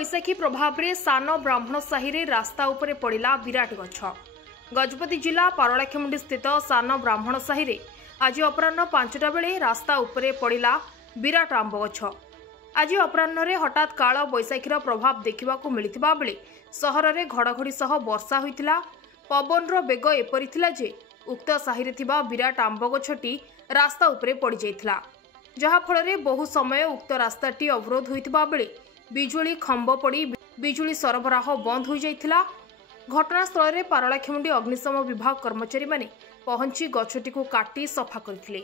बैशाखी प्रभाव में सान ब्राह्मण साहि रे रास्ता उपरे पड़ा विराट गछ। गजपति जिला पारलाखेमुंडी स्थित सान ब्राह्मण साहि रे आज अपराह्न 5टा बेले रास्ता उपरे पड़ा विराट आंब गछ। आज अपराह्न हठात काल बैशाखीर प्रभाव देखा मिलता बेले सहर में घड़घड़ी सह वर्षा होइतिला। पवनर बेग एपरि थिला जे उक्त साहि रे थिबा विराट आंब गछटी रास्ता उपरे पड़ जाइतिला, जहा फल बहु समय उक्त रास्ताटी अवरोध होइतिबा बेले बिजुली खंब पड़ी बिजुली सरबराह बंद हो जाइतिला। घटनास्थल में पारलाखेमुंडी अग्निशम विभाग कर्मचारी माने पहुंची गछटी को काटी सफा करथिले।